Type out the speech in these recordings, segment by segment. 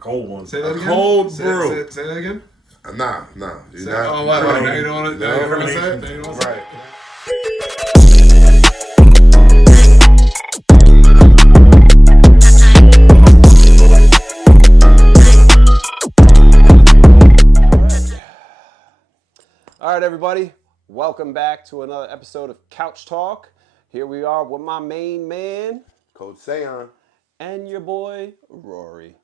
cold one. Say that again. Cold brew. Say that again. Nah. Oh, what? Now you don't want to. Now you don't want to say it. Now you don't want to say Right. All right, everybody. Welcome back to another episode of Couch Talk. Here we are with my main man, Coach Sayon. and your boy, Rory.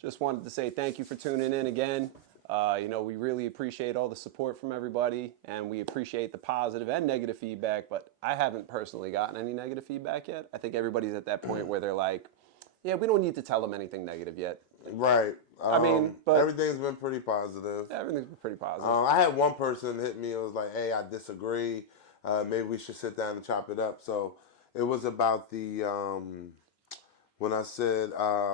Just wanted to say thank you for tuning in again. We really appreciate all the support from everybody, and we appreciate the positive and negative feedback, but I haven't personally gotten any negative feedback yet. I think everybody's at that point where they're like, yeah, we don't need to tell them anything negative yet. Right. But everything's been pretty positive. Everything's been pretty positive. I had one person hit me. It was like, hey, I disagree. Maybe we should sit down and chop it up. So it was about the, when I said,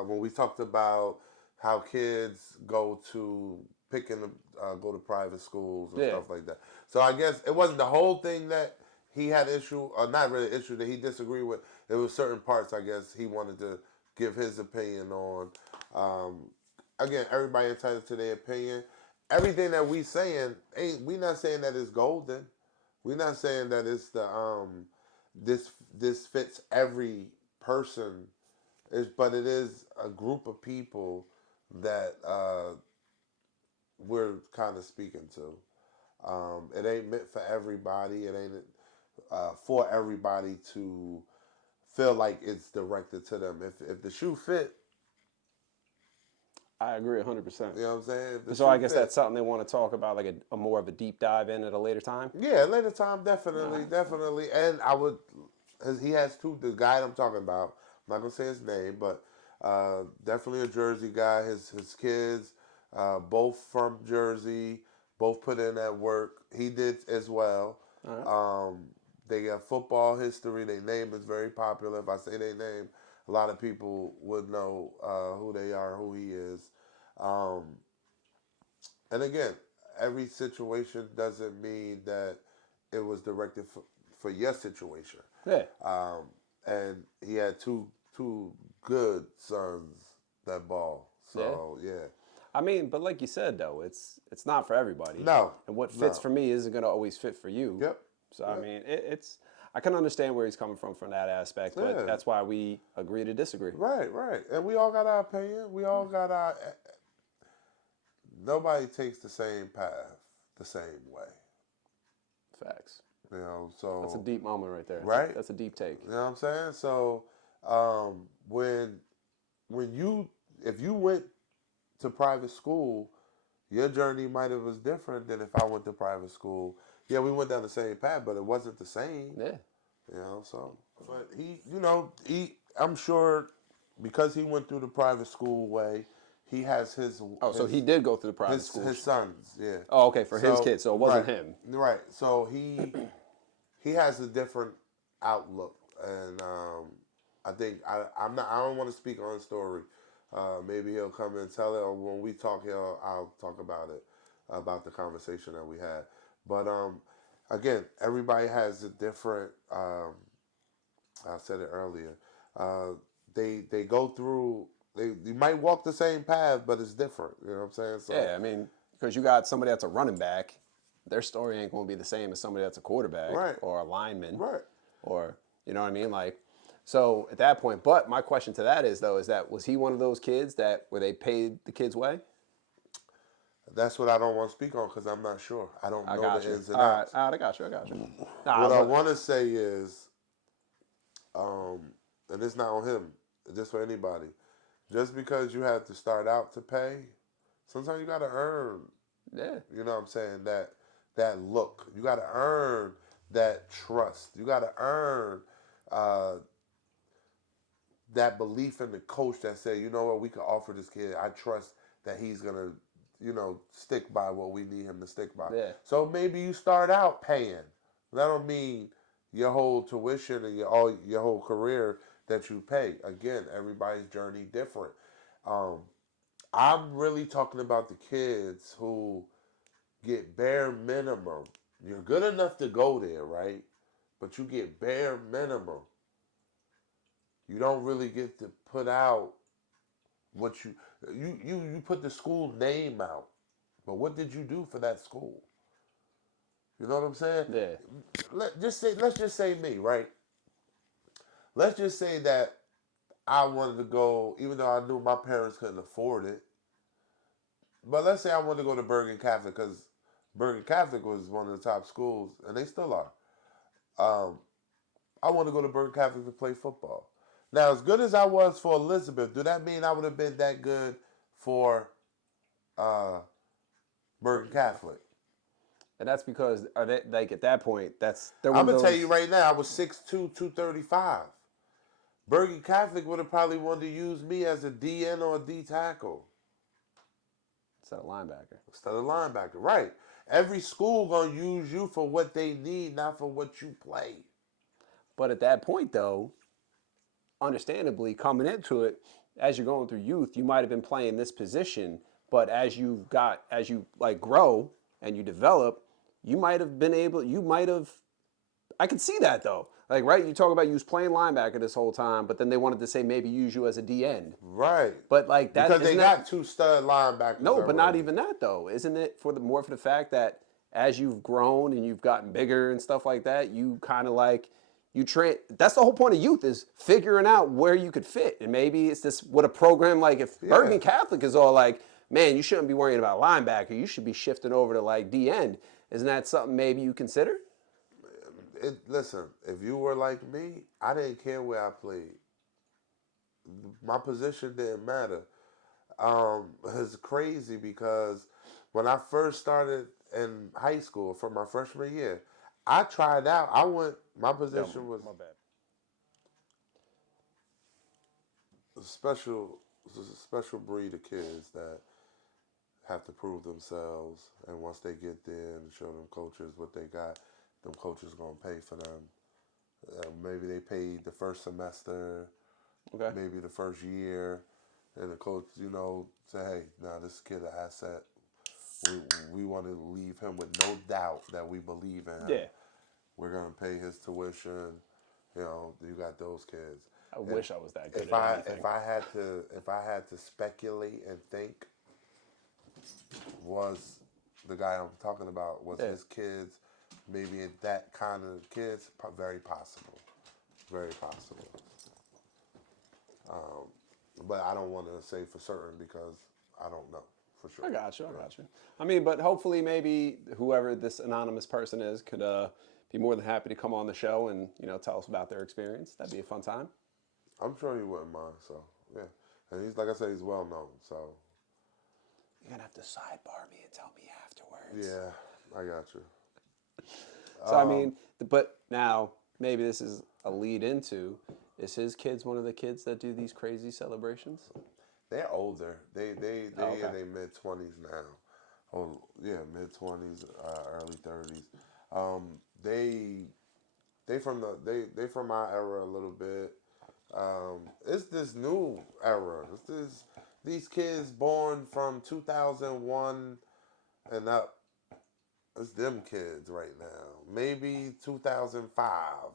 when we talked about how kids go to go to private schools and stuff like that. So I guess it wasn't the whole thing that he had issue, or not really issue that he disagreed with. There was certain parts, I guess, he wanted to give his opinion on. Again, everybody entitled to their opinion. Everything that we saying, we not saying that it's golden. We're not saying that it's the this fits every person. But it is a group of people that we're kind of speaking to. It ain't meant for everybody. It ain't for everybody to feel like it's directed to them. If the shoe fit, I agree 100%. you know what I'm saying? So I guess that's something they want to talk about, like a more of a deep dive in at a later time? Yeah, later time, definitely. And he has two, the guy I'm talking about, I'm not going to say his name, but definitely a Jersey guy. His kids, both from Jersey, both put in that work. He did as well. Right. They got football history. Their name is very popular. If I say their name, a lot of people would know who they are, who he is. And again, every situation doesn't mean that it was directed for your situation. Yeah. And he had two good sons that ball. So yeah. I mean, but like you said though, it's not for everybody. No. And what fits for me isn't going to always fit for you. Yep. So I mean, I can understand where he's coming from that aspect, but that's why we agree to disagree. Right. And we all got our opinion. We all got our. Nobody takes the same path the same way. Facts. You know, so that's a deep moment right there. Right. That's a deep take. You know what I'm saying? So if you went to private school, your journey might have was different than if I went to private school. Yeah, we went down the same path, but it wasn't the same. Yeah. You know, so but I'm sure because he went through the private school way, he has his. So he did go through the private school. His sons, yeah. Oh, okay, for his kids, so it wasn't him. Right. So he has a different outlook, and I think I don't want to speak on his story. Maybe he'll come and tell it, or when we talk, I'll talk about it, about the conversation that we had. But again, everybody has a different. I said it earlier. They go through. You might walk the same path, but it's different. You know what I'm saying? So, yeah, I mean, because you got somebody that's a running back, their story ain't going to be the same as somebody that's a quarterback or a lineman, or you know what I mean, like. So at that point, but my question to that is was he one of those kids where they paid the kids' way? That's what I don't want to speak on because I'm not sure. I don't know the ins and outs. All right, I got you. What I want to say is, and it's not on him, it's just for anybody. Just because you have to start out to pay, sometimes you got to earn. Yeah. You know what I'm saying? That look. You got to earn that trust. You got to earn that belief in the coach that said, you know what, we can offer this kid. I trust that he's going to, stick by what we need him to stick by. Yeah. So maybe you start out paying. That don't mean your whole tuition and your whole career that you pay. Again, everybody's journey different. I'm really talking about the kids who get bare minimum. You're good enough to go there, right? But you get bare minimum. You don't really get to put out what you put the school name out, but what did you do for that school? You know what I'm saying? Yeah. Let's just say me, right? Let's just say that I wanted to go, even though I knew my parents couldn't afford it. But let's say I wanted to go to Bergen Catholic because Bergen Catholic was one of the top schools, and they still are. Um, I want to go to Bergen Catholic to play football. Now, as good as I was for Elizabeth, do that mean I would have been that good for uh, Bergen Catholic? And that's because are they like at that point? They're I'm one of gonna tell those. you right now, I was 6'2", 235. Bergen Catholic would have probably wanted to use me as a DN or a D tackle Instead of linebacker. instead of linebacker. Right. Every school gonna use you for what they need, not for what you play. But at that point, though, understandably, coming into it, as you're going through youth, you might have been playing this position, but as you like grow and you develop, you might have been able. You might have. I could see that though. Like, right, you talk about you was playing linebacker this whole time, but then they wanted to say maybe use you as a D end. Right. But like that, Because they isn't got that, two stud linebackers. no, but not already. even that though. Isn't it more for the fact that as you've grown and you've gotten bigger and stuff like that, you kind of like you train. That's the whole point of youth is figuring out where you could fit. And maybe it's this what a program like if Bergen Catholic is all like, man, you shouldn't be worrying about linebacker. You should be shifting over to like D end. Isn't that something maybe you consider? Listen, if you were like me, I didn't care where I played. My position didn't matter. It's crazy because when I first started in high school for my freshman year, I tried out. My position was My bad. special. It's a special breed of kids that have to prove themselves, and once they get there and show them coaches what they got, them coaches gonna pay for them. Maybe they paid the first semester, Okay. maybe the first year, and the coach, say, hey, now this kid an asset. We want to leave him with no doubt that we believe in him. Yeah. We're gonna pay his tuition. You got those kids. I wish I was that good If at I anything. if I had to speculate and think, was the guy I'm talking about was his kids, maybe that kind of kids, very possible, very possible. But I don't want to say for certain because I don't know for sure. I got you. I mean, but hopefully, maybe whoever this anonymous person is could be more than happy to come on the show and tell us about their experience. That'd be a fun time. I'm sure he wouldn't mind. So yeah, and he's like I said, he's well known. So You're gonna have to sidebar me and tell me afterwards. yeah, I got you. So I mean, but now maybe this is a lead into. Is his kids one of the kids that do these crazy celebrations? They're older. They okay. in their mid-20s now. Oh yeah, mid-20s, early 30s. They from my era a little bit. It's this new era. These kids born from 2001 and up. It's them kids right now. Maybe 2005.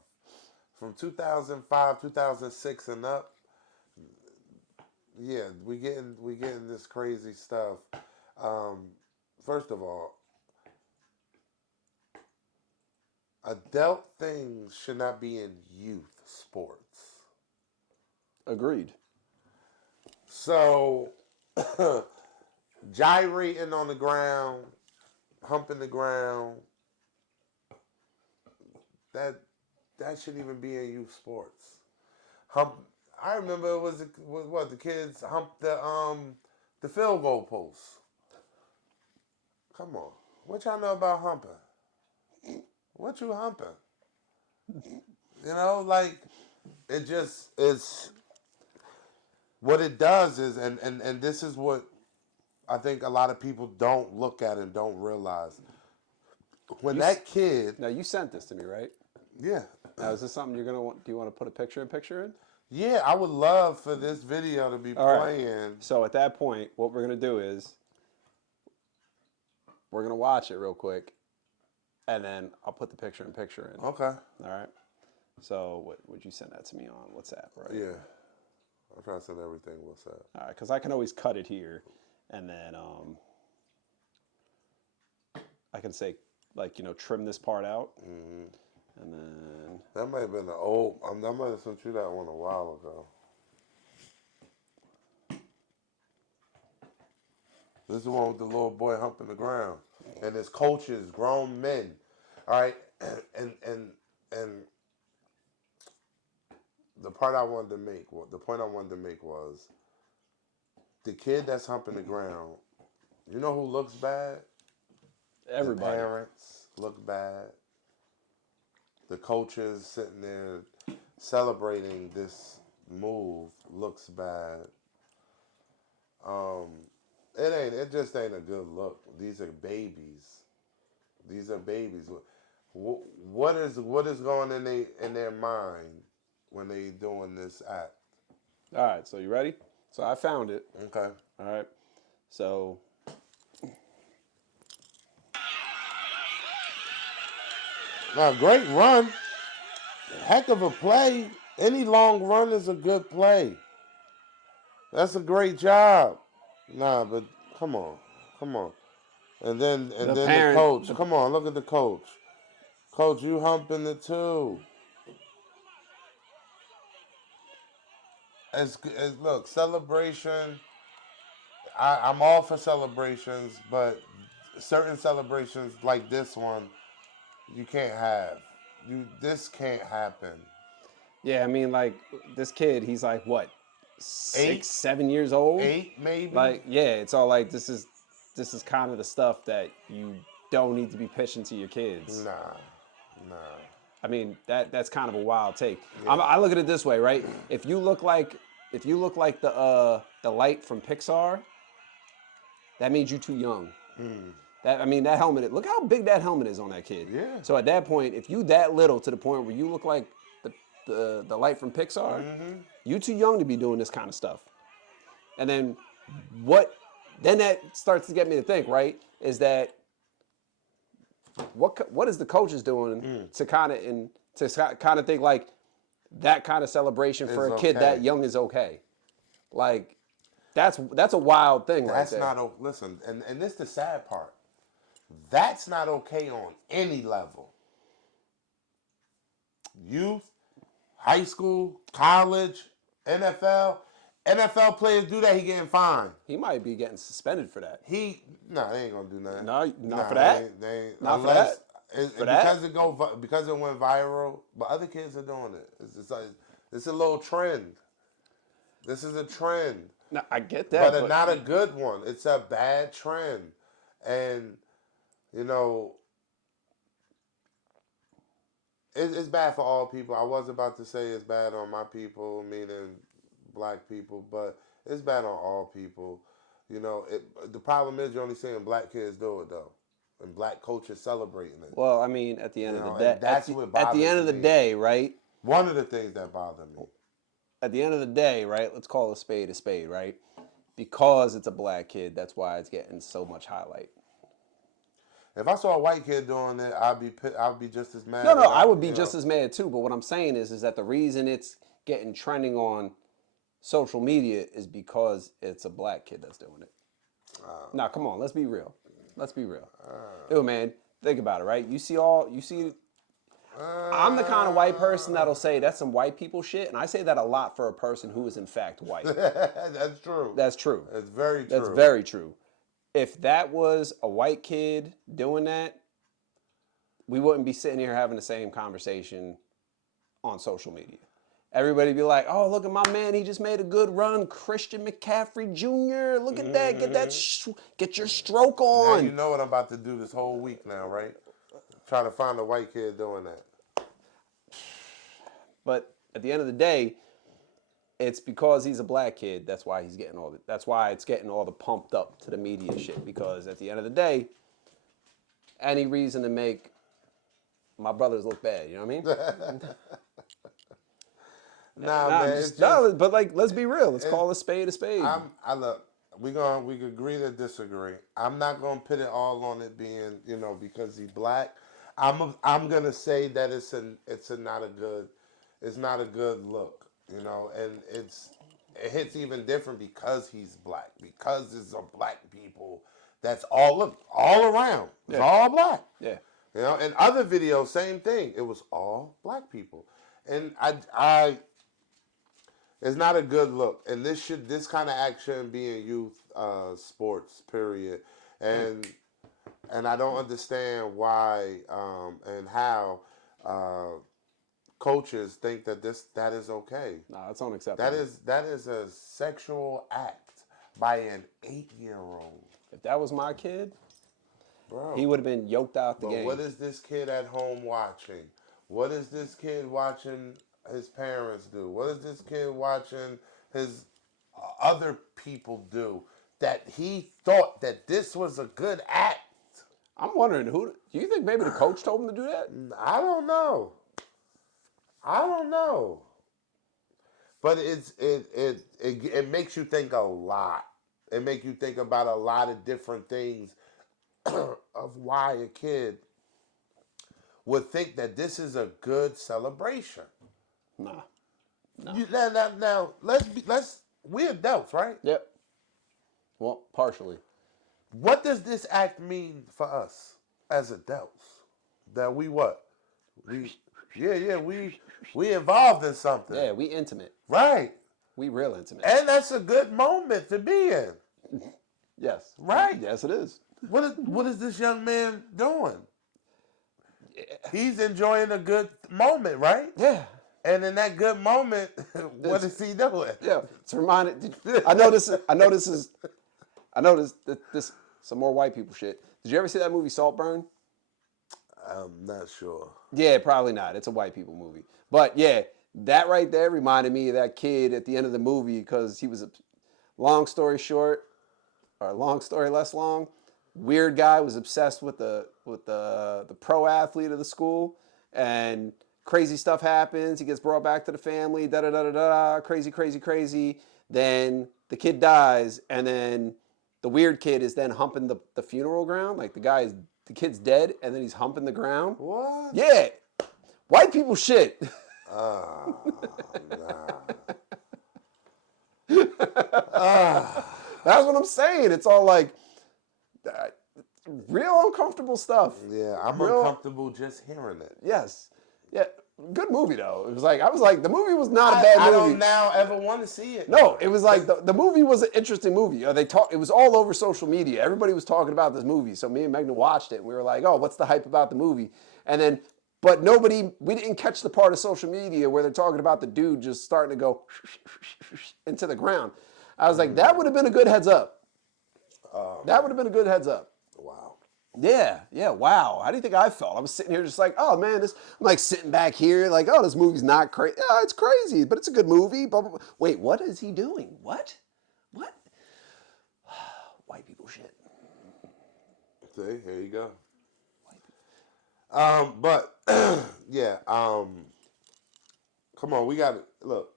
From 2005, 2006 and up. Yeah, we getting this crazy stuff. First of all, adult things should not be in youth sports. Agreed. So, gyrating on the ground, humping the ground, that shouldn't even be in youth sports. I remember it was what the kids humped the field goal post. Come on, what y'all know about humping? What you humping? Like it just is. What it does is, and this is what I think a lot of people don't look at and don't realize. When that kid, Now you sent this to me, right? yeah. Now is this something you're gonna want? Do you want to put a picture in? Yeah, I would love for this video to be playing. So at that point, what we're gonna do is we're gonna watch it real quick, and then I'll put the picture in. Okay. All right. So what would you send that to me on WhatsApp, right? Yeah. I'm trying to send everything Will said. All right, because I can always cut it here, and then I can say, like, trim this part out, and then That might have been the old. I might have sent you that one a while ago. This is the one with the little boy humping the ground, and his coaches, grown men. All right, and the part I wanted to make, the point I wanted to make was, the kid that's humping the ground. You know who looks bad? everybody. The parents look bad. The coaches sitting there celebrating this move looks bad. It just ain't a good look. These are babies. What is going in their mind when they doing this act? All right, so you ready? So I found it. Okay. All right, so Now, great run. Heck of a play. Any long run is a good play. That's a great job. Nah, but come on. And then the the parent, coach. Come on, look at the coach. Coach, you humping it too. Look, celebration. I'm all for celebrations, but certain celebrations like this one, you can't have. This can't happen. yeah, I mean, like, this kid, he's like, what, 6, 8, 7 years old? 8 maybe. Like, yeah, it's all like, this is kind of the stuff that you don't need to be pitching to your kids. Nah. I mean, that's kind of a wild take. Yeah. I look at it this way, right? If you look like the light from Pixar, that means you're too young. That helmet. Look how big that helmet is on that kid. Yeah. So at that point, if you that little to the point where you look like the light from Pixar, you too young to be doing this kind of stuff. And then then that starts to get me to think, right? Is that what is the coaches doing to kind of think like that kind of celebration for a kid okay. that young is okay? Like that's a wild thing right there. That's not listen, and this is the sad part. That's not okay on any level. Youth, high school, college, NFL. NFL players do that, he getting fined. He might be getting suspended for that. They ain't gonna do nothing. No, not for that. They ain't, Not for that. Because it went viral, but other kids are doing it. It's a little trend. This is a trend. No, I get that, but not a good one. It's a bad trend, and it's bad for all people. I was about to say it's bad on my people, meaning black people, but it's bad on all people. The problem is you're only seeing black kids do it though, and black coaches celebrating it. Well, I mean, at the end of the day, that's what bothers at the end of the me. day, right? One of the things that bother me. At the end of the day, right? Let's call a spade, right? Because it's a black kid, that's why it's getting so much highlight. If I saw a white kid doing it, I'd be just as mad. No, I would be just as mad too. But what I'm saying is that the reason it's getting trending on social media is because it's a black kid that's doing it. Now, come on, let's be real. Yo, man, think about it, right? I'm the kind of white person that'll say that's some white people shit, and I say that a lot for a person who is in fact white. That's true. That's true. That's very true. That's very true. If that was a white kid doing that, we wouldn't be sitting here having the same conversation on social media. Everybody be like, "Oh, look at my man! He just made a good run, Christian McCaffrey Jr. Look at that! Get your stroke on." Now you know what I'm about to do this whole week now, right? Try to find a white kid doing that. But at the end of the day, it's because he's a black kid. That's why he's getting all the. That's why it's getting all the pumped up to the media shit. Because at the end of the day, any reason to make my brothers look bad, you know what I mean? Man. But like, let's be real. Let's call a spade a spade. We can agree to disagree. I'm not gonna put it all on it being, because he's black. I'm gonna say that it's not a good look, and it hits even different because he's black. Because it's a black people that's all around. It's all black. Yeah. You know, and other videos, same thing. It was all black people. And I it's not a good look. And this kind of action be in youth sports, period. And I don't understand why and how coaches think that that is okay. No, that's unacceptable. That is a sexual act by an 8-year-old. If that was my kid, bro, he would have been yoked out the but game. what is this kid at home watching? What is this kid watching his parents do? What is this kid watching his other people do? That he thought that this was a good act. I'm wondering do you think maybe the coach told him to do that? I don't know. But it makes you think a lot. It makes you think about a lot of different things of why a kid would think that this is a good celebration. Nah. Now we're adults, right? Yep. Well, partially. What does this act mean for us as adults? That we what? We involved in something. Yeah, we intimate. Right. We real intimate. And that's a good moment to be in. Yes. Right. Yes, it is. What is this young man doing? He's enjoying a good moment, right? Yeah. And in that good moment, what is he doing? Yeah. It's reminded. I know this some more white people shit. Did you ever see that movie Saltburn? I'm not sure. Yeah, probably not. It's a white people movie. But yeah, that right there reminded me of that kid at the end of the movie because he was long story short, or long story less long, weird guy was obsessed with the pro athlete of the school, and crazy stuff happens. He gets brought back to the family, crazy. Then the kid dies, and then the weird kid is then humping the funeral ground. Like the kid's dead, and then he's humping the ground. What? Yeah. White people shit. Nah. That's what I'm saying. It's all like real uncomfortable stuff. Yeah, I'm uncomfortable just hearing it. Yes. Yeah. Good movie though. It was like the movie was not a bad movie. I don't now ever want to see it. No, it was like the movie was an interesting movie. It was all over social media. Everybody was talking about this movie. So me and Megan watched it and we were like, oh, what's the hype about the movie? And then but we didn't catch the part of social media where they're talking about the dude just starting to go into the ground. I was like, that would have been a good heads up. That would have been a good heads up. Wow. Yeah, wow. How do you think I felt? I was sitting here just like, oh man, I'm like sitting back here like, oh, this movie's not crazy. Yeah, it's crazy, but it's a good movie. Blah, blah, blah. Wait, what is he doing? What? White people shit. See, here you go. But yeah, come on, we got to look.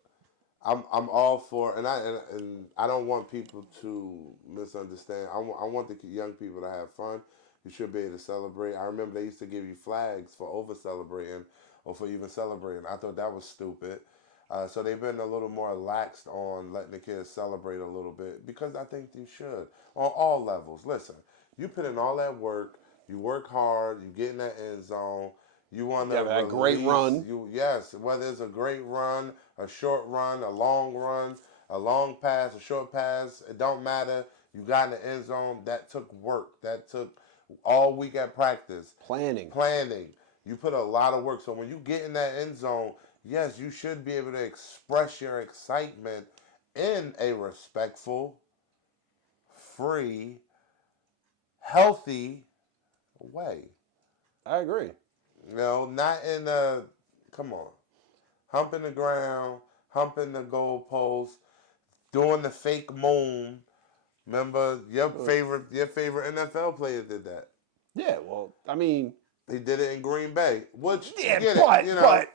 I'm all for, and I don't want people to misunderstand. I want the young people to have fun. You should be able to celebrate. I remember they used to give you flags for over celebrating or for even celebrating. I thought that was stupid. So they've been a little more laxed on letting the kids celebrate a little bit because I think they should on all levels. Listen, you put in all that work. You work hard. You get in that end zone. You want to that great run. Yes, whether it's a great run, a short run, a long pass, a short pass, it don't matter. You got in the end zone. That took work. That took all week at practice. Planning. You put a lot of work. So when you get in that end zone, yes, you should be able to express your excitement in a respectful, free, healthy way. I agree. You know, not in a, come on, humping the ground, humping the goalpost, doing the fake moon. Remember, your favorite NFL player did that. Yeah, well, I mean, he did it in Green Bay. Which,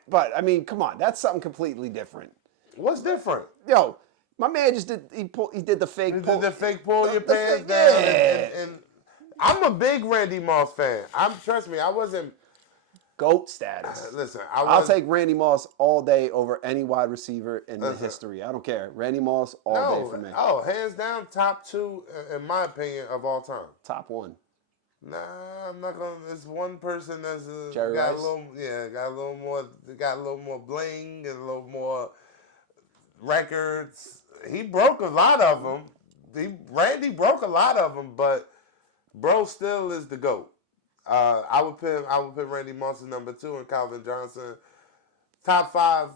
but I mean, come on, that's something completely different. What's different? Yo, my man just did. He did the fake. Pull your pants down. And I'm a big Randy Moss fan. Trust me, I wasn't. GOAT status. Listen, I'll take Randy Moss all day over any wide receiver in the history. I don't care. Randy Moss all day for me. Oh, hands down, top 2 in my opinion of all time. Top 1. Nah, I'm not gonna. There's one person that's Jerry got Rice? got a little more bling and a little more records. He broke a lot of them. Randy broke a lot of them, but bro still is the GOAT. I would put Randy Moss at number 2 and Calvin Johnson. Top five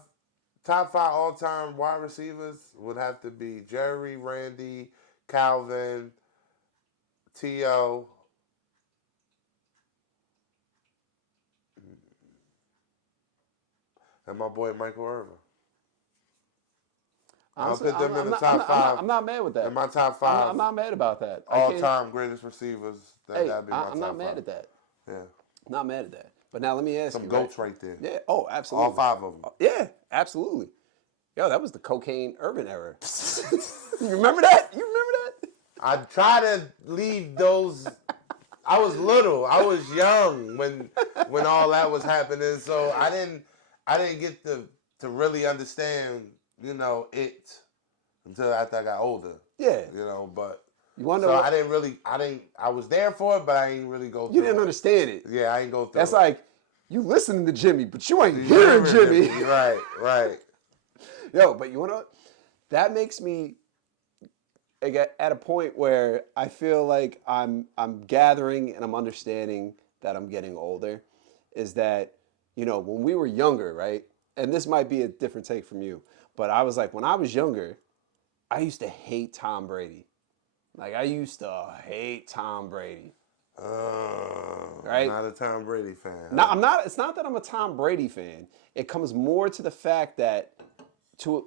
all time wide receivers would have to be Jerry, Randy, Calvin, T.O. and my boy Michael Irvin. Honestly, I'll put them in the top 5. I'm not mad with that. In my top 5. I'm not mad about that. All-time greatest receivers. That'd be my top I'm not 5. mad at that. Yeah. Not mad at that. But now let me ask you. Some GOATs right there. Yeah. Oh, absolutely. All 5 of them. Yeah, absolutely. Yo, that was the cocaine Irvin era. You remember that? I try to leave those. I was little. I was young when all that was happening. So I didn't get to really understand, it until after I got older. Yeah. But you wonder. So I was there for it, but I ain't really go through You didn't understand it. Yeah, I ain't go through That's it. like you listening to Jimmy, but you ain't hearing Jimmy. Right. Yo, but you know what? That makes me at a point where I feel like I'm gathering and I'm understanding that I'm getting older. Is that, when we were younger, right? And this might be a different take from you, but I was like, when I was younger, I used to hate Tom Brady. Like, I used to hate Tom Brady. Right? Not a Tom Brady fan. No, I'm not. It's not that I'm a Tom Brady fan. It comes more to the fact that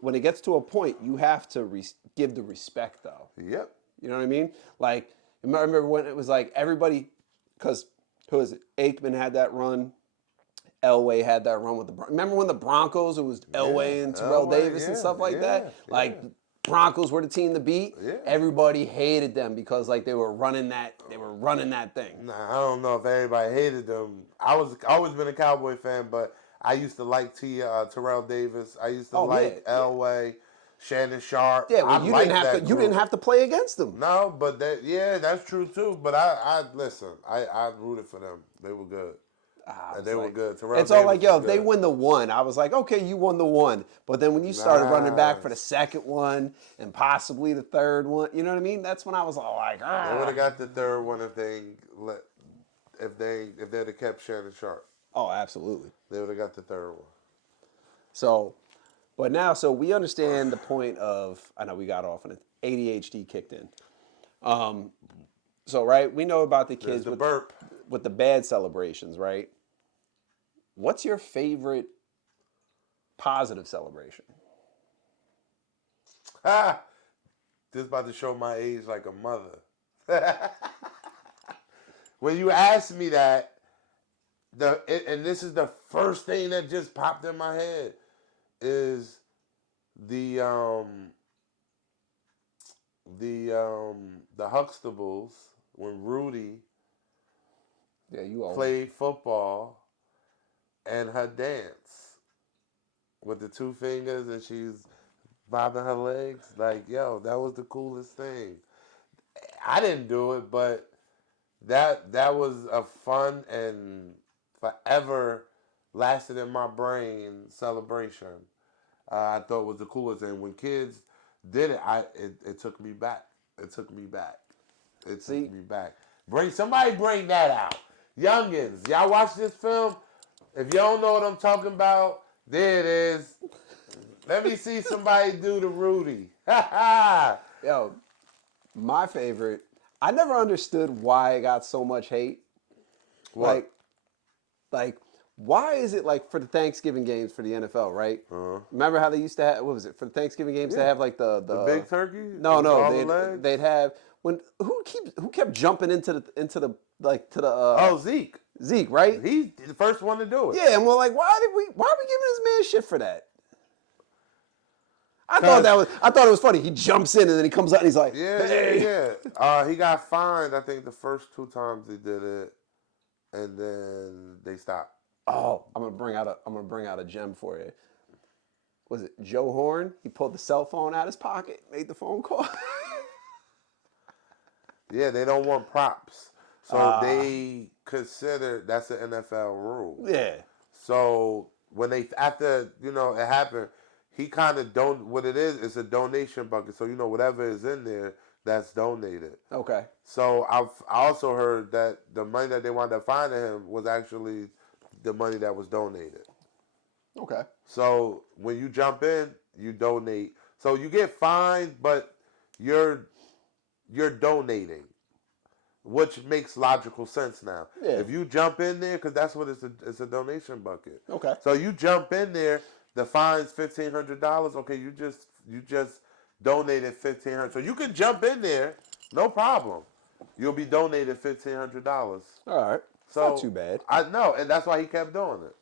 when it gets to a point, you have to give the respect, though. Yep. You know what I mean? Like, I remember when it was like everybody, because who is it? Aikman had that run. Elway had that run with the. Remember when the Broncos? It was Elway and Terrell Davis and stuff like that. Like, Broncos were the team to beat. Yeah. Everybody hated them because like they were running that thing. Nah, I don't know if everybody hated them. I've always been a Cowboy fan, but I used to like Terrell Davis. I used to like Elway, Shannon Sharp. Yeah, well, you didn't have to play against them. No, but that's true too. But I listen. I rooted for them. They were good. They were good. Terrell it's all Davis like, yo, if good. they win the one, I was like, okay, you won the one. But then when you started running back for the second one and possibly the third one, you know what I mean? That's when I was all like, They would have got the third one if they'd have kept Shannon Sharp. Oh, absolutely. They would have got the third one. So, but now, so we understand the point of, I know we got off and ADHD kicked in. So, right, we know about the kids with the bad celebrations, right? What's your favorite positive celebration? This about to show my age like a mother. When you asked me that, and this is the first thing that just popped in my head, is the Huxtables when Rudy played football and her dance with the 2 fingers and she's bobbing her legs. Like, yo, that was the coolest thing. I didn't do it, but that was a fun and forever lasted in my brain celebration. I thought it was the coolest thing. When kids did it, it took me back. It took me back. Somebody bring that out. Youngins, y'all watch this film? If you don't know what I'm talking about, there it is. Let me see somebody do the Rudy. Yo, my favorite, I never understood why it got so much hate. What? Like, why is it like for the Thanksgiving games for the NFL, right? Remember how they used to have, what was it, for the Thanksgiving games, they have like the big turkey? No, they'd have, who kept jumping into the Zeke. Zeke, right? He's the first one to do it. Yeah, and we're like, why are we giving this man shit for that? I thought it was funny. He jumps in and then he comes out and he's like, hey. Yeah. He got fined, I think, the first 2 times he did it, and then they stopped. Oh, I'm gonna bring out a gem for you. Was it Joe Horn? He pulled the cell phone out his pocket, made the phone call. Yeah, they don't want props. So they consider that's an NFL rule. Yeah. So when they after it happened, he kind of don't what it is. It's a donation bucket. So whatever is in there, that's donated. Okay. So I also heard that the money that they wound up finding him was actually the money that was donated. Okay. So when you jump in, you donate. So you get fined, but you're donating, which makes logical sense now. Yeah. If you jump in there, because that's what it's a donation bucket. Okay. So you jump in there, the fine's $1,500. Okay, you just donated $1,500. So you can jump in there, no problem. You'll be donated $1,500. All right. It's So not too bad. I know, and that's why he kept doing it.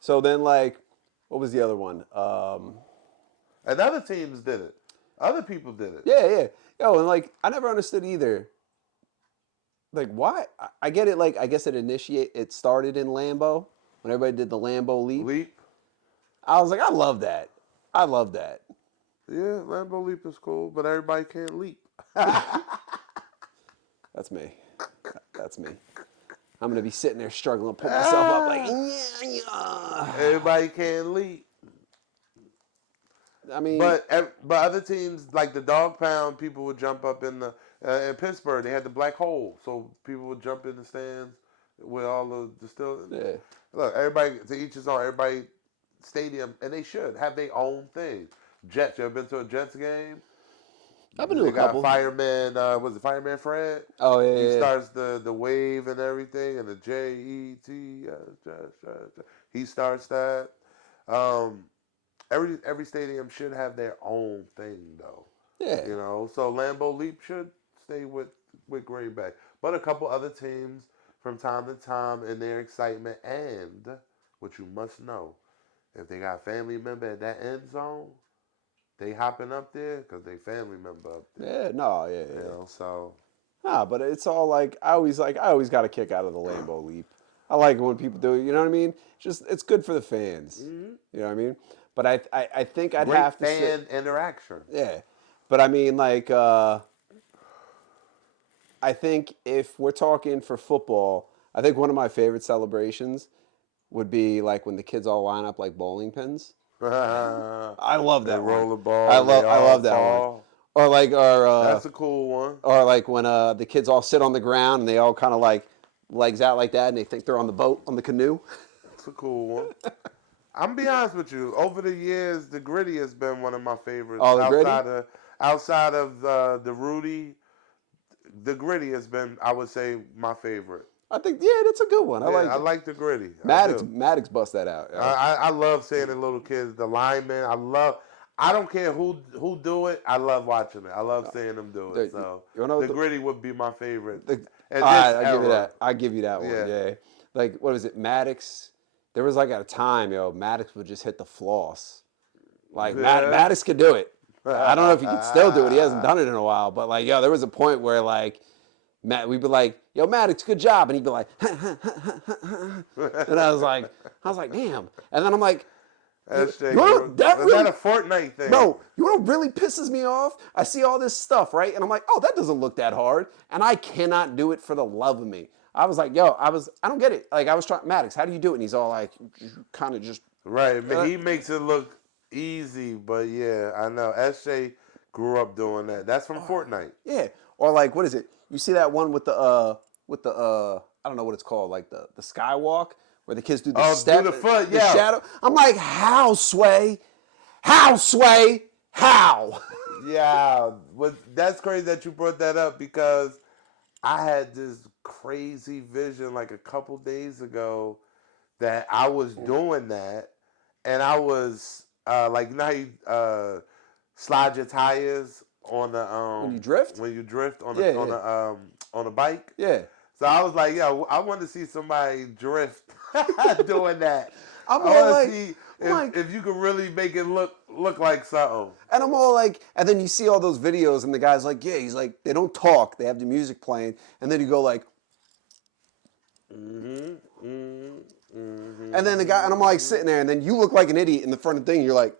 So then, like, what was the other one? And other teams did it. Other people did it. Yeah. Yo, and like, I never understood either. Like, why? I get it. Like, I guess it started in Lambeau when everybody did the Lambeau leap. Leap. I was like, I love that. Yeah, Lambeau leap is cool, but everybody can't leap. That's me. I'm gonna be sitting there struggling to pull myself up, like, yeah. Everybody can't leap. I mean, But other teams like the dog pound, people would jump up in Pittsburgh. They had the black hole, so people would jump in the stands with all of the still. yeah. Look, everybody to each his own. Everybody stadium, and they should have their own thing. Jets, you ever been to a Jets game? I've been to They a couple. got Fireman. Was it Fireman Fred? Oh yeah. He starts the wave and everything, and the JET. He starts that. Every stadium should have their own thing, though. Yeah. So Lambeau Leap should stay with Green Bay, but a couple other teams from time to time in their excitement, and what you must know, if they got a family member at that end zone, they hopping up there because they family member up there. Yeah. No. Yeah. So. But it's all like I always got a kick out of the Lambeau leap. I like it when people do it. You know what I mean? It's good for the fans. Mm-hmm. You know what I mean? But I think I'd Great have to fan interaction. Yeah. But I mean, like, I think if we're talking for football, I think one of my favorite celebrations would be like when the kids all line up like bowling pins. I love that They one. roll the ball. I love that fall. one. Or like That's a cool one. or like when the kids all sit on the ground and they all kind of like legs out like that and they think they're on the boat, on the canoe. It's a cool one. I'm gonna be honest with you. Over the years, the Gritty has been one of my favorites. Oh, the Gritty? Outside of the Rudy, the Gritty has been, I would say, my favorite. I think that's a good one. I like the Gritty. Maddox bust that out. I love seeing the little kids, the linemen. I don't care who do it. I love watching it. I love seeing them do it. So the Gritty would be my favorite. I give you that one. Yeah. Yeah. Like, what is it? Maddox. There was like at a time, Maddox would just hit the floss. Like Maddox could do it. I don't know if he could still do it. He hasn't done it in a while. But like, there was a point where like, we'd be like, "Yo, Maddox, good job," and he'd be like, and I was like, damn. And then I'm like, Is that really, a Fortnite thing? Bro, you know what really pisses me off? I see all this stuff, right? And I'm like, oh, that doesn't look that hard. And I cannot do it for the love of me. I was like, I don't get it. Like, I was trying, Maddox, how do you do it? And he's all like, kind of just. Right. He makes it look easy, but yeah, I know. SJ grew up doing that. That's from Fortnite. Yeah. Or like, what is it? You see that one with the I don't know what it's called, like the skywalk, where the kids do the step, do the foot, the shadow. I'm like, how, Sway? How, Sway? How? Yeah. That's crazy that you brought that up because I had this crazy vision like a couple days ago that I was doing that, and I was like, how you slide your tires on the when you drift on a bike. Yeah. So I was like, I want to see somebody drift doing that. I'm I all want to like, see if you can really make it look like something. And I'm all like, and then you see all those videos, and the guy's like, he's like, they don't talk, they have the music playing, and then you go like, And then the guy, and I'm like sitting there, and then you look like an idiot in the front of the thing. You're like,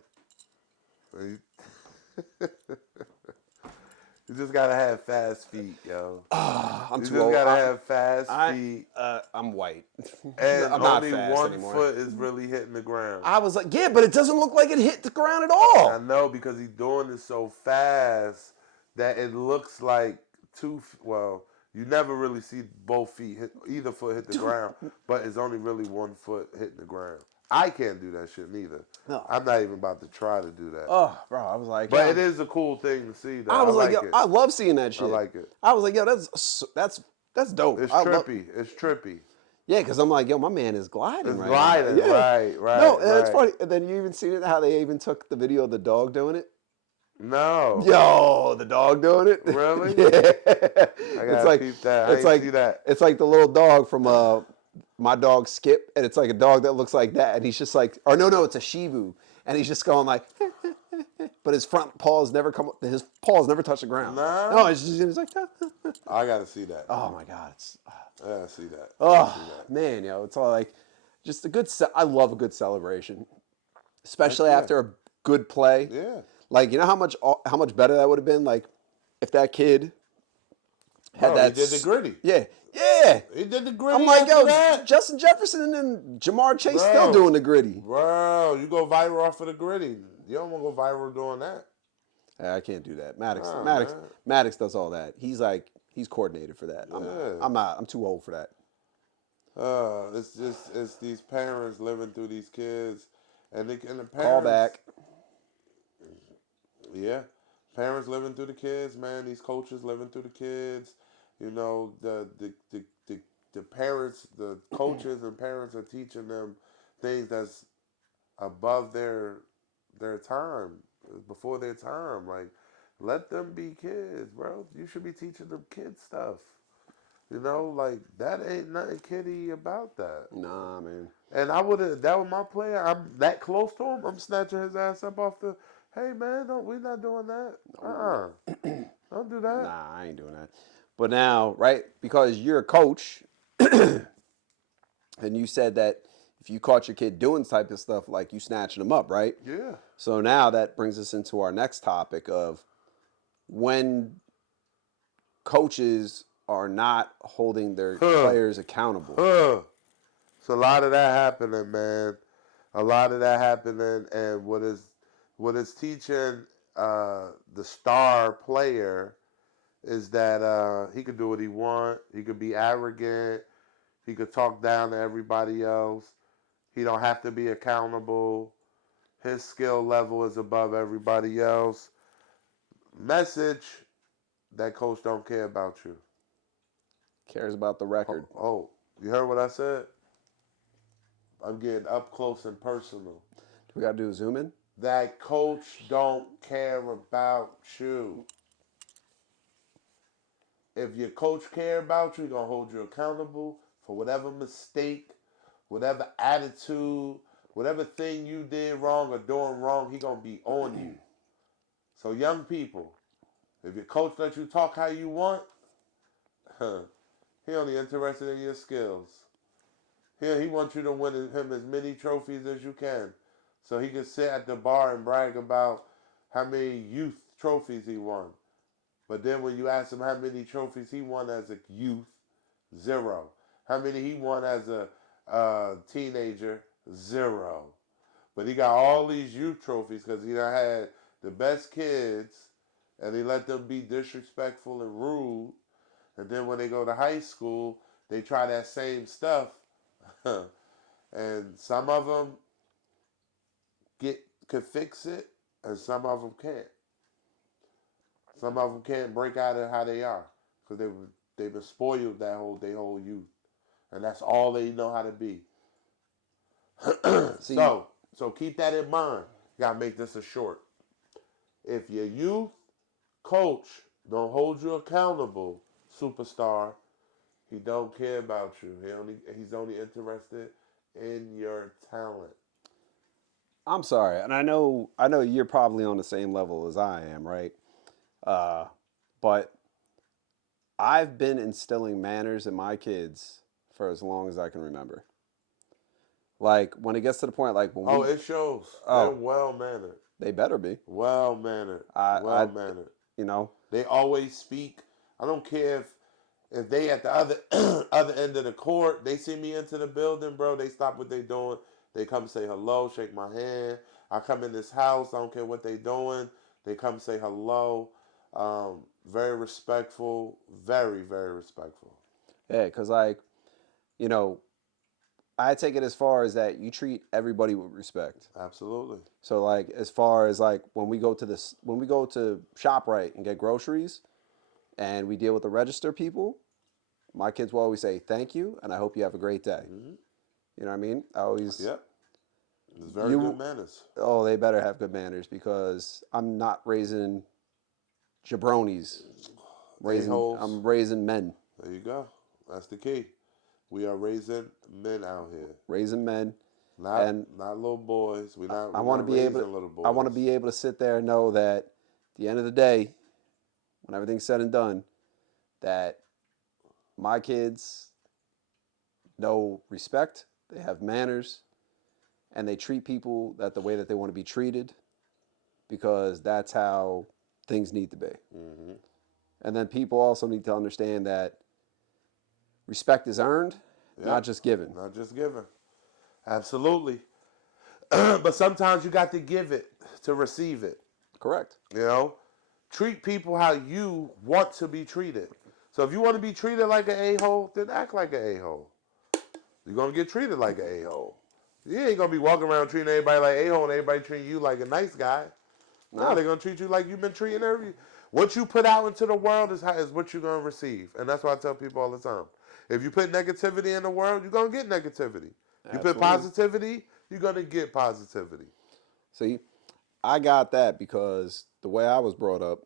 You just gotta have fast feet, yo. I'm You too just old. gotta have fast feet. I'm white. And I'm not only fast one anymore. foot is really hitting the ground. I was like, yeah, but it doesn't look like it hit the ground at I all. know because he's doing it so fast that it looks like well, you never really see both feet hit, either foot hit the ground, but it's only really one foot hitting the ground. I can't do that shit neither. No. I'm not even about to try to do that. Oh, bro, I was like, But yo. it is a cool thing to see, though. I was like, yo, it. I love seeing that shit. I like it. I was like, yo, that's dope. It's I trippy. It's trippy. Yeah, because I'm like, yo, my man is gliding It's right gliding. now. Yeah. Right. No, and it's funny. And then you even seen it, how they even took the video of the dog doing it? No. Yo, the dog doing it? Really? Yeah. I gotta peep that. I ain't see that. It's like the little dog from my dog Skip, and it's like a dog that looks like that, and he's just like, or no, it's a Shibu, and he's just going like, but his front paws never his paws never touch the ground. Nah. No, it's like, I gotta see that. oh my god, I gotta see that. oh man, yo, it's all like, just a good. I love a good celebration, especially after a good play. Yeah. Like, you know how much better that would have been, like, if that kid had that. He did the gritty. Yeah. He did the gritty. I'm like, yo, that. Justin Jefferson and Jamar Chase Bro. still doing the gritty. Bro, you go viral off of the gritty. You don't want to go viral doing that. I can't do that. Maddox man. does all that. He's coordinated for that. Yeah. I'm not. I'm too old for that. It's these parents living through these kids, and the parents. Call back. Yeah, parents living through the kids, man. These coaches living through the kids. You know, the parents, the coaches and parents are teaching them things that's above their time, before their time. Like, let them be kids, bro. You should be teaching them kid stuff. You know, like, that ain't nothing kiddie about that. Nah, man. And that was my player. I'm that close to him. I'm snatching his ass up off the. Hey man, we're not doing that. Don't do that. Nah, I ain't doing that. But now, right, because you're a coach, and you said that if you caught your kid doing type of stuff, like, you snatching them up, right? Yeah. So now that brings us into our next topic of when coaches are not holding their players accountable. It's a lot of that happening, man. A lot of that happening, and what is teaching the star player is that he could do what he want. He could be arrogant. He could talk down to everybody else. He don't have to be accountable. His skill level is above everybody else. Message: that coach don't care about you. Cares about the record. Oh, you heard what I said? I'm getting up close and personal. Do we got to do a zoom in? That coach don't care about you. If your coach care about you, he's going to hold you accountable for whatever mistake, whatever attitude, whatever thing you did wrong or doing wrong, he's going to be on you. So young people, if your coach lets you talk how you want, he only interested in your skills. He wants you to win him as many trophies as you can, so he can sit at the bar and brag about how many youth trophies he won. But then when you ask him how many trophies he won as a youth, 0. How many he won as a teenager, 0. But he got all these youth trophies because he done had the best kids, and he let them be disrespectful and rude. And then when they go to high school, they try that same stuff. And some of them could fix it, and some of them can't. Some of them can't break out of how they are because they've been spoiled their whole youth, and that's all they know how to be. So keep that in mind. You gotta make this a short. If your youth coach don't hold you accountable, superstar, he don't care about you. He's only interested in your talent. I'm sorry, and I know you're probably on the same level as I am, right? But I've been instilling manners in my kids for as long as I can remember. Like when it gets to the point, like when Oh, we, it shows. They're oh, well mannered. they better be. Well mannered. I, Well mannered. you know, They always speak. I don't care if they at the other other end of the court, they see me into the building, bro. They stop what they doing. They come say hello, shake my hand. I come in this house. I don't care what they doing. They come say hello. Very respectful. Very very respectful. yeah, because like, you know, I take it as far as that you treat everybody with respect. Absolutely. So like as far as like when we go to ShopRite and get groceries and we deal with the register people, my kids will always say thank you and I hope you have a great day. Mm-hmm. You know what I mean? I always Yep. It's very you good manners. oh they better have good manners because I'm not raising jabronis. A-holes. I'm raising men. There you go. That's the key. We are raising men out here. Raising men. Not And not little boys. We're not raising little boys. I want to be able to sit there and know that at the end of the day, when everything's said and done, that my kids know respect, they have manners, and they treat people that the way that they want to be treated because that's how things need to be. Mm-hmm. And then people also need to understand that respect is earned, not just given. Not just given. Absolutely. But sometimes you got to give it to receive it. Correct. You know? Treat people how you want to be treated. So if you want to be treated like an a-hole, then act like an a-hole. You're going to get treated like an a-hole. You ain't going to be walking around treating everybody like a-hole and everybody treating you like a nice guy. No, they're going to treat you like you've been treating every... What you put out into the world is what you're going to receive. And that's why I tell people all the time. If you put negativity in the world, you're going to get negativity. You put positivity, you're going to get positivity. See, I got that because the way I was brought up,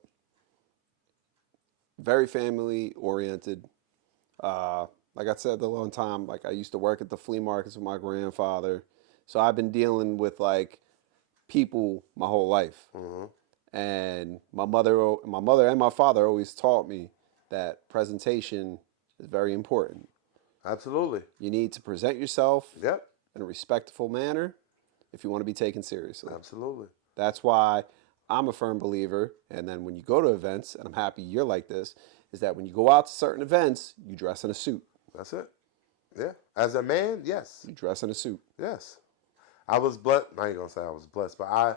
very family oriented. Like I said a long time, like I used to work at the flea markets with my grandfather. So I've been dealing with like people my whole life. Mm-hmm. And my mother and my father always taught me that presentation is very important. Absolutely. You need to present yourself Yep. in a respectful manner if you want to be taken seriously. Absolutely. That's why I'm a firm believer. And then when you go to events, and I'm happy you're like this, is that when you go out to certain events, you dress in a suit. That's it. Yeah. As a man, yes. You dress in a suit. Yes. I was blessed. I ain't gonna say I was blessed, but I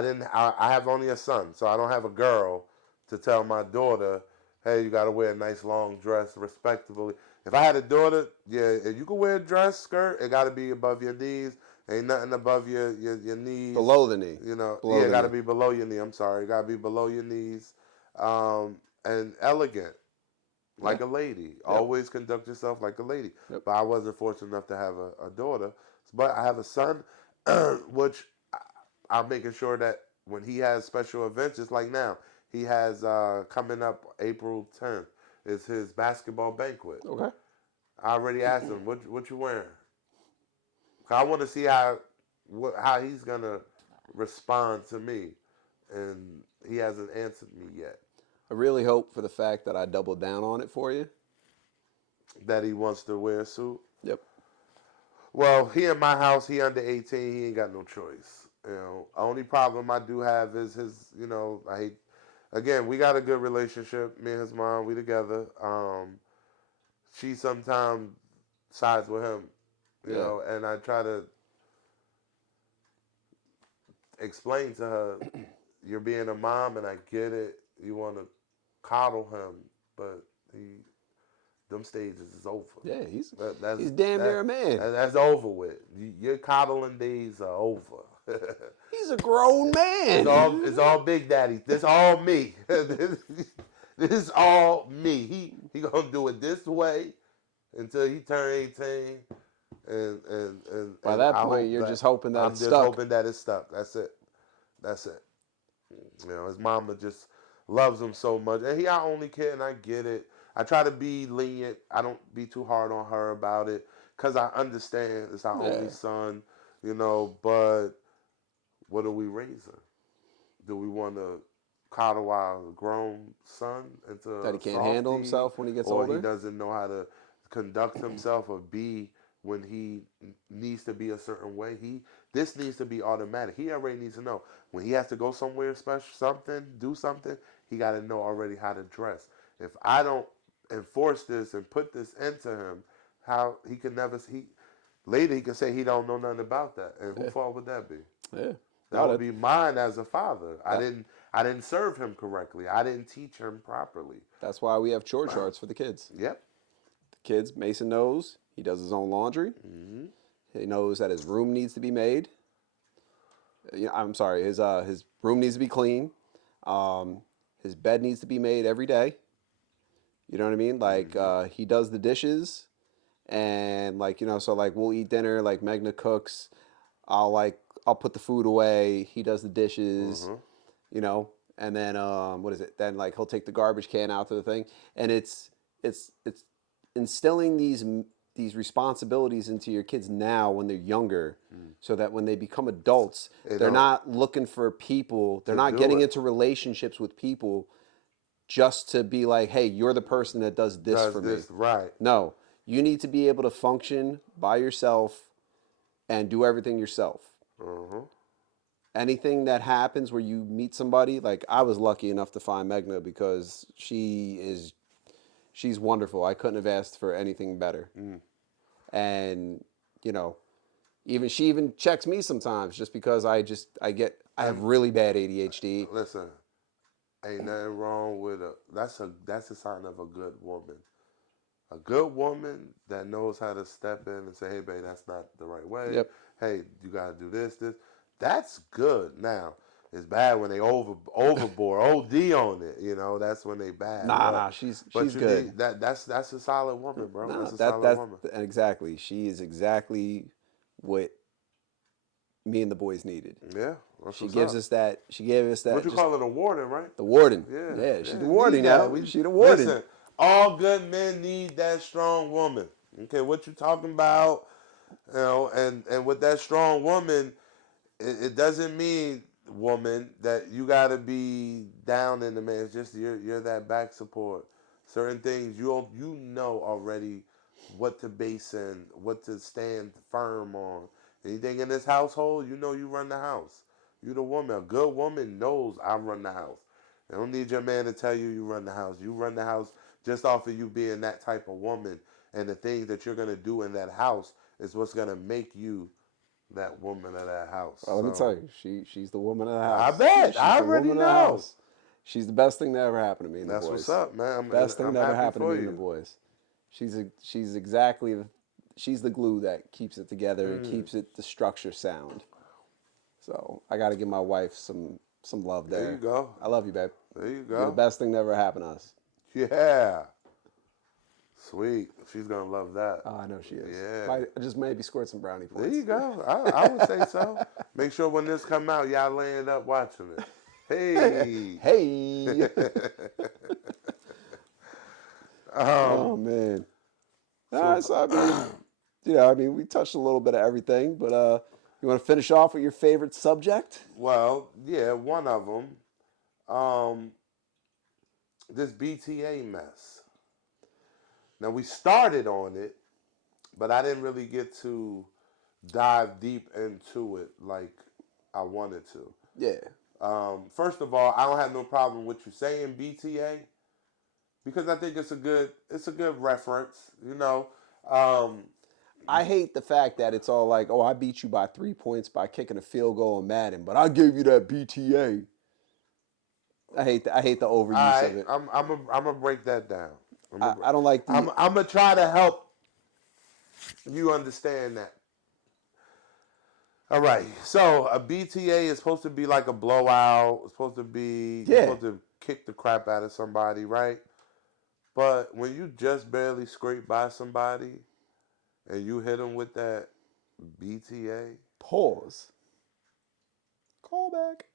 didn't. I have only a son, so I don't have a girl to tell my daughter, hey, you gotta wear a nice long dress respectably. If I had a daughter, yeah, if you can wear a dress skirt, it gotta be above your knees. Ain't nothing above your knees. Below the knee. You know, Below it gotta knee. be below your knee. I'm sorry, it gotta be below your knees, and elegant. Like a lady. Yep. Always conduct yourself like a lady. Yep. But I wasn't fortunate enough to have a daughter. But I have a son, which I'm making sure that when he has special events, just like now, he has coming up April 10th, is his basketball banquet. Okay. I already asked him, what you wearing? I want to see how he's going to respond to me. And he hasn't answered me yet. I really hope for the fact that I doubled down on it for you. That he wants to wear a suit? Yep. Well, he in my house, he under 18, he ain't got no choice. You know, only problem I do have is his, you know, again, we got a good relationship, me and his mom, we together. She sometimes sides with him, you know, and I try to explain to her, you're being a mom and I get it, you want to coddle him, but them stages is over. Yeah, he's damn near a man. That's over with. Your coddling days are over. He's a grown man. It's all Big Daddy. This all me. This is all me. He gonna do it this way until he turn 18. And by that point, you're just hoping that it's stuck. I'm just hoping that it's stuck. That's it. You know, his mama just loves him so much, and he our only kid, and I get it. I try to be lenient. I don't be too hard on her about it because I understand it's our only son, you know. But what do we raise her? Do we want to coddle our grown son into that he can't handle himself when he gets older? Or he doesn't know how to conduct himself or be when he needs to be a certain way. This needs to be automatic. He already needs to know when he has to go somewhere special, do something. He got to know already how to dress. If I don't enforce this and put this into him, how he can never later he can say he don't know nothing about that. And who fault would that be? Yeah. That would be mine as a father. I didn't serve him correctly. I didn't teach him properly. That's why we have chore charts for the kids. Yep. The kids, Mason knows he does his own laundry. Mm-hmm. He knows that his room needs to be made. I'm sorry, his room needs to be clean. His bed needs to be made every day. You know what I mean? Like he does the dishes, and so we'll eat dinner. Like Megna cooks, I'll put the food away. He does the dishes, and then what is it? Then he'll take the garbage can out to the thing, and it's instilling these responsibilities into your kids now when they're younger, so that when they become adults, they're not looking for people. They're not getting into relationships with people just to be like, hey, you're the person that does this for me. Right. No, you need to be able to function by yourself and do everything yourself. Uh-huh. Anything that happens where you meet somebody, like I was lucky enough to find Megna because she's wonderful. I couldn't have asked for anything better. And, she even checks me sometimes just because I have really bad ADHD. Listen, ain't nothing wrong with that's a sign of a good woman. A good woman that knows how to step in and say, hey, babe, that's not the right way. Yep. Hey, you got to do this. That's good. Now, it's bad when they overboard, OD on it. That's when they bad. Nah, she's good. That's a solid woman, bro. Nah, that's a solid woman. Exactly. She is exactly what me and the boys needed. Yeah. She gave us that. What you call it, a warden, right? The warden. Yeah, she's the warden now. She's the warden. Listen, all good men need that strong woman. Okay, what you talking about? And with that strong woman, it doesn't mean, woman, that you gotta be down in the man. It's just you're that back support. Certain things you know already what to base in, what to stand firm on. Anything in this household, you run the house. You the woman. A good woman knows I run the house. You don't need your man to tell you run the house. You run the house just off of you being that type of woman, and the things that you're gonna do in that house is what's gonna make you that woman of that house. Well, let me tell you, she's the woman of the house. I bet. I already know. She's the best thing that ever happened to me and the boys. That's what's up, man. Best thing that ever happened to me and the boys. She's the glue that keeps it together and keeps the structure sound. So I got to give my wife some love there. There you go. I love you, babe. There you go. You're the best thing that ever happened to us. Yeah. Sweet. She's going to love that. Oh, I know she is. Yeah. I just maybe squirt some brownie points. There you go. I would say so. Make sure when this come out, y'all laying up watching it. Hey. Hey. Oh, man. So I mean, we touched a little bit of everything, but you want to finish off with your favorite subject? Well, yeah, one of them. This BTA mess. Now, we started on it, but I didn't really get to dive deep into it like I wanted to. Yeah. First of all, I don't have no problem with you saying BTA because I think it's a good reference, I hate the fact that it's all like, oh, I beat you by 3 points by kicking a field goal in Madden, but I gave you that BTA. I hate the overuse of it. I'm gonna break that down. I don't like the. I'm gonna try to help you understand that. All right, so a BTA is supposed to be like a blowout. It's supposed to be you're supposed to kick the crap out of somebody, right? But when you just barely scrape by somebody and you hit them with that BTA, Pause. Call back.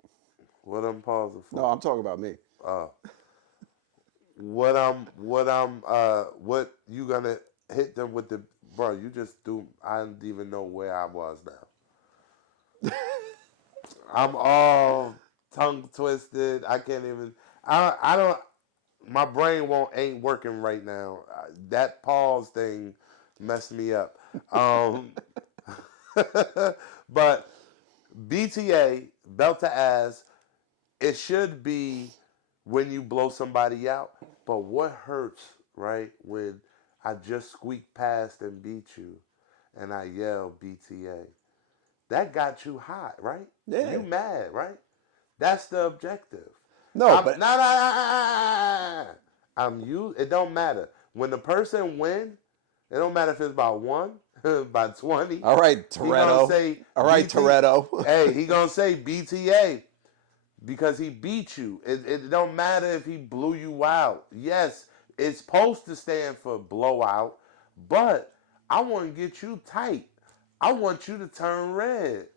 what I'm pausing for? No, I'm talking about me. What you gonna hit them with the, bro? You just do. I don't even know where I was now. I'm all tongue twisted. I can't even. I don't. My brain ain't working right now. That pause thing messed me up. But BTA, belt to ass, it should be when you blow somebody out. But what hurts, right, when I just squeaked past and beat you and I yell BTA? That got you hot, right? Yeah. You mad, right? That's the objective. No, but It don't matter. When the person win, it don't matter if it's by 1, by 20. all right, He gonna Toretto. say All right, Toretto. Hey, he gonna say BTA because he beat you. It don't matter if he blew you out. Yes, it's supposed to stand for blowout, but I want to get you tight. I want you to turn red.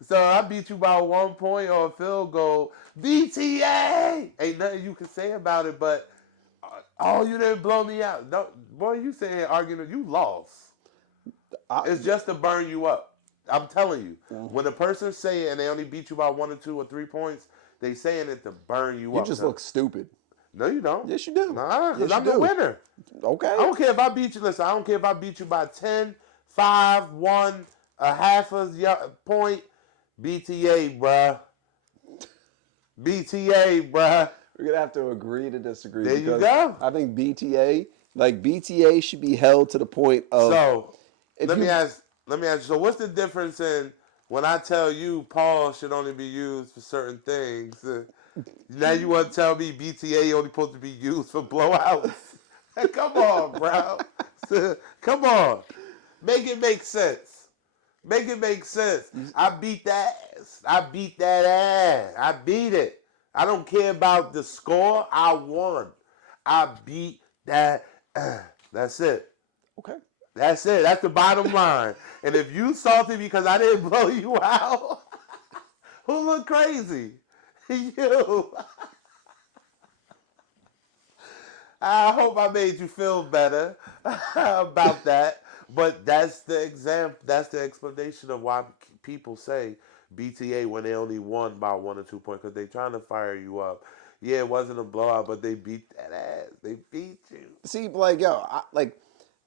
So I beat you by 1 point or a field goal. BTA! Ain't nothing you can say about it, but oh, you didn't blow me out. No, boy, you sitting here arguing, you lost. It's just to burn you up. I'm telling you. When a person say it and they only beat you by 1 or 2 or 3 points, they saying it to burn you up. You just look stupid. No, you don't. Yes, you do. Nah, because Yes, I'm you the do. winner. Okay. I don't care if I beat you. Listen, I don't care if I beat you by 10, 5, 1, a half a point. BTA, bruh. BTA, bruh. We're gonna have to agree to disagree. There you because go. I think BTA should be held to the point of. So if let you- me ask. So what's the difference in when I tell you Paul should only be used for certain things? Now you want to tell me BTA only supposed to be used for blowouts? Come on, bro. Come on. Make it make sense. Make it make sense. I beat that ass. I beat that ass. I beat it. I don't care about the score. I won. I beat that ass. That's it. Okay. That's it. That's the bottom line. And if you salty because I didn't blow you out, who look crazy? You. I hope I made you feel better about that. But that's the example. That's the explanation of why people say BTA when they only won by 1 or 2 points because they trying to fire you up. Yeah, it wasn't a blowout, but they beat that ass. They beat you. See, like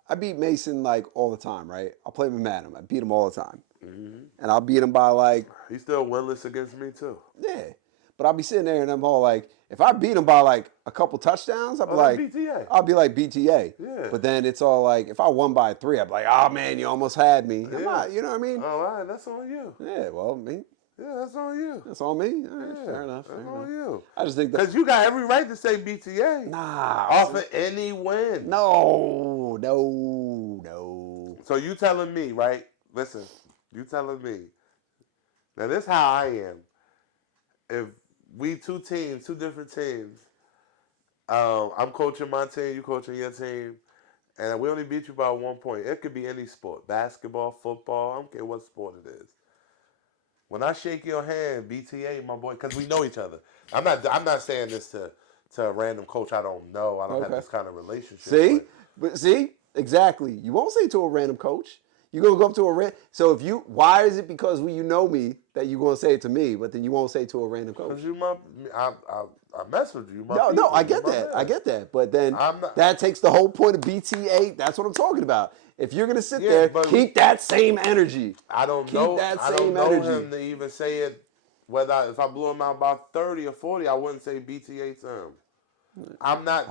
I beat Mason like all the time, right? I'll play with Madam. I beat him all the time, and I'll beat him by like He's still winless against me too. yeah. But I'll be sitting there and I'm all like, if I beat him by like a couple touchdowns, I'll be like BTA. I'll be like BTA. Yeah. But then it's all like, if I won by 3, I'm like, oh man, you almost had me. I'm not, you know what I mean? All right, that's on you. Yeah. Well, me. Yeah, that's on you. That's on me. All right, Yeah, fair enough. That's on you. I just think that Because you got every right to say BTA. nah. Off of any win. No. So you telling me, right? Listen, you telling me. Now this how I am. If we two different teams, I'm coaching my team, you coaching your team, and we only beat you by 1 point. It could be any sport. Basketball, football, I don't care what sport it is. When I shake your hand, BTA, my boy, because we know each other. I'm not saying this to a random coach I don't know. I don't have this kind of relationship. See? But see? Exactly. You won't say to a random coach. You're going to go up to a so if you, why is it because you know me that you're going to say it to me, but then you won't say it to a random coach? Because I mess with you. No, I get that. I get that. But then that takes the whole point of BTA. That's what I'm talking about. If you're going to sit there, keep that same energy. I don't know him to even say it. If I blew him out by 30 or 40, I wouldn't say BTA to him. I'm not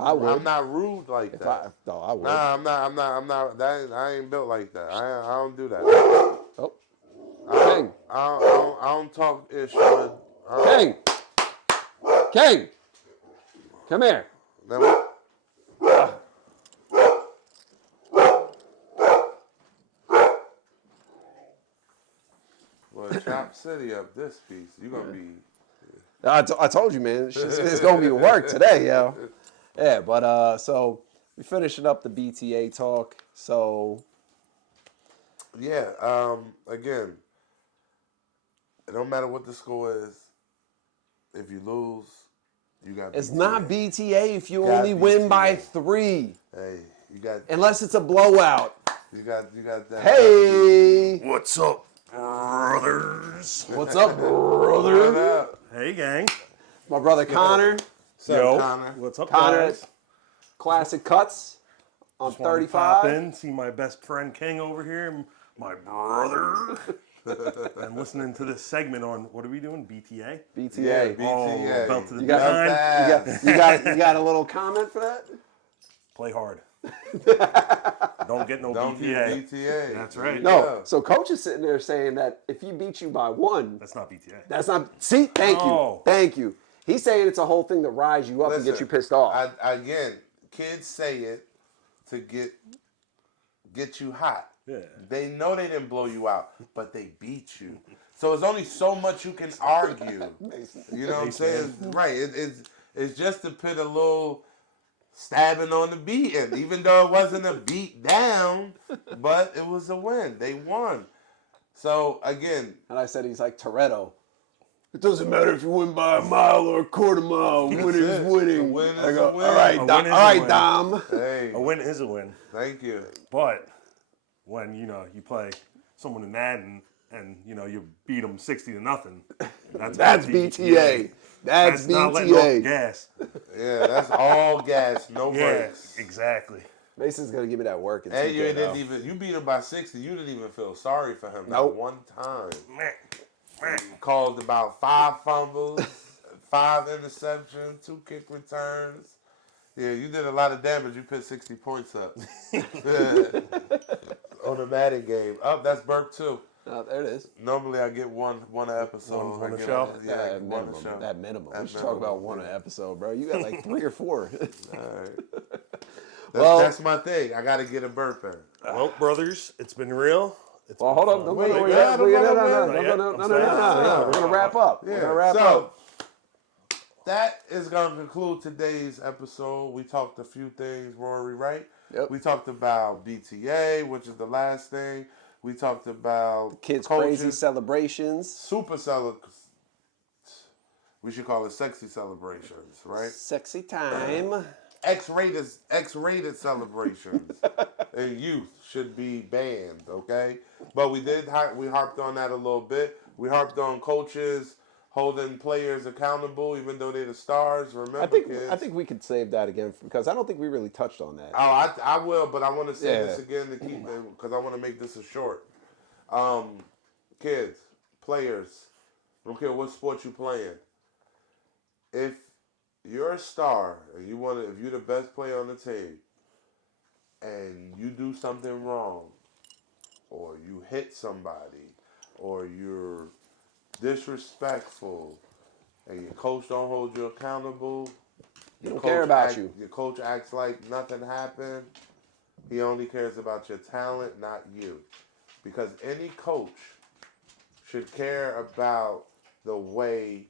rude like that. I would. Nah, I'm not. I ain't built like that. I don't do that. Oh. I don't talk ish. King, come here. Well, Chop City up this piece. You're gonna be. I told you, man. It's gonna be work today, yo. Yeah, but so we finishing up the BTA talk. So yeah, again, it don't matter what the score is. If you lose, you got. It's BTA. not BTA if you only win by 3. Hey, you got. Unless it's a blowout. You got that. Hey. What's up, brothers? What's up, brother? Hey, gang. My brother Conor. Yo. Connor. What's up, Conor. guys? Classic Cuts on Just wanted to pop 35. in, see my best friend King over here, my brother, and listening to this segment on what are we doing? BTA. BTA. Yeah, Oh, BTA. belt to the You got- behind. You got a little comment for that? Play hard. Don't get no Don't BTA. get BTA. That's right. No. Yeah. So coach is sitting there saying that if he beats you by 1, That's not BTA. that's not. See, thank you, No. thank you. He's saying it's a whole thing to rise you up and get you pissed off. Again, kids say it to get you hot. Yeah. They know they didn't blow you out, but they beat you. So there's only so much you can argue. You know what I'm saying? Right. It's just to put a little stabbing on the beating, even though it wasn't a beat down, but it was a win. They won. So again, And I said he's like Toretto. It doesn't matter if you win by a mile or a quarter mile. Winning is it. winning. A win is I go, a win. all right, A Dom. win is All a right, win. Dom. hey, A win is a win. thank you. But when, you play someone in Madden and, you beat them 60-0, That's BTA. That's not letting off the BTA. gas. Yeah, that's all gas, no Yeah, brakes. exactly. Mason's gonna give me that work. In And you 2K, didn't though. even you beat him by 60. You didn't even feel sorry for him. Nope. Not one time. Meh. Caused about 5 fumbles, 5 interceptions, 2 kick returns. Yeah, you did a lot of damage. You put 60 points up on the Madden game. Up, that's Burke too. Oh, there it is. Normally I get one episode. One I a get show? Yeah, That one minimum. a show. That minimum. That We should talk minimum, about one an episode, bro. You got like 3 or 4. All right. Well- That's my thing. I got to get a burp in. Well, brothers, it's been real. It's Well, been hold on. fun. Don't Wait, go nowhere wait, yet. no, No, no, no, no, no, no, no, no, no, no, I'm no, saying- no. We're gonna wrap up. We're gonna wrap so, up. that is going to conclude today's episode. We talked a few things, Rory, right? Yep. We talked about BTA, which is the last thing. We talked about Kids' coaches, crazy celebrations. super we should call it sexy celebrations, right? Sexy time. X-rated celebrations and youth should be banned, okay? But we harped on that a little bit. We harped on coaches holding players accountable, even though they're the stars. Remember, kids? I think we could save that again because I don't think we really touched on that. Oh, I will, but I want to say Yeah. this again to keep it because I want to make this a short. Kids, players, I don't care what sport you playing. If you're a star and if you're the best player on the team, and you do something wrong, or you hit somebody, or you're disrespectful, and your coach don't hold you accountable, He don't care about you. Your coach acts like nothing happened. He only cares about your talent, not you. Because any coach should care about the way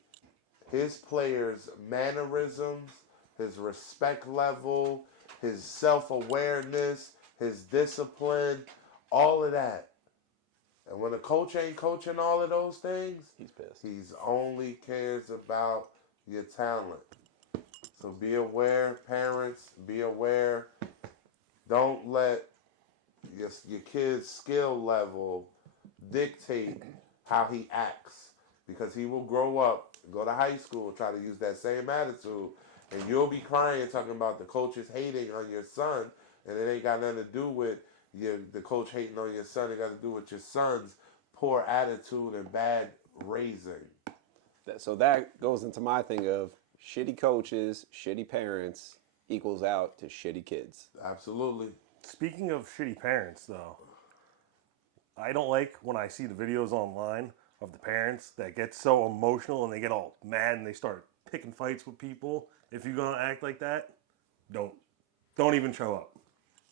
his players' mannerisms, his respect level, his self-awareness, his discipline, all of that. And when a coach ain't coaching all of those things, He's pissed. he only cares about your talent. So be aware, parents, be aware. Don't let your kid's skill level dictate how he acts, because he will grow up, go to high school, and try to use that same attitude, and you'll be crying talking about the coaches hating on your son, and it ain't got nothing to do with the coach hating on your son. It got to do with your son's poor attitude and bad raising. So that goes into my thing of shitty coaches, shitty parents equals out to shitty kids. Absolutely. Speaking of shitty parents, though, I don't like when I see the videos online of the parents that get so emotional and they get all mad and they start picking fights with people. If you're gonna act like that, don't even show up,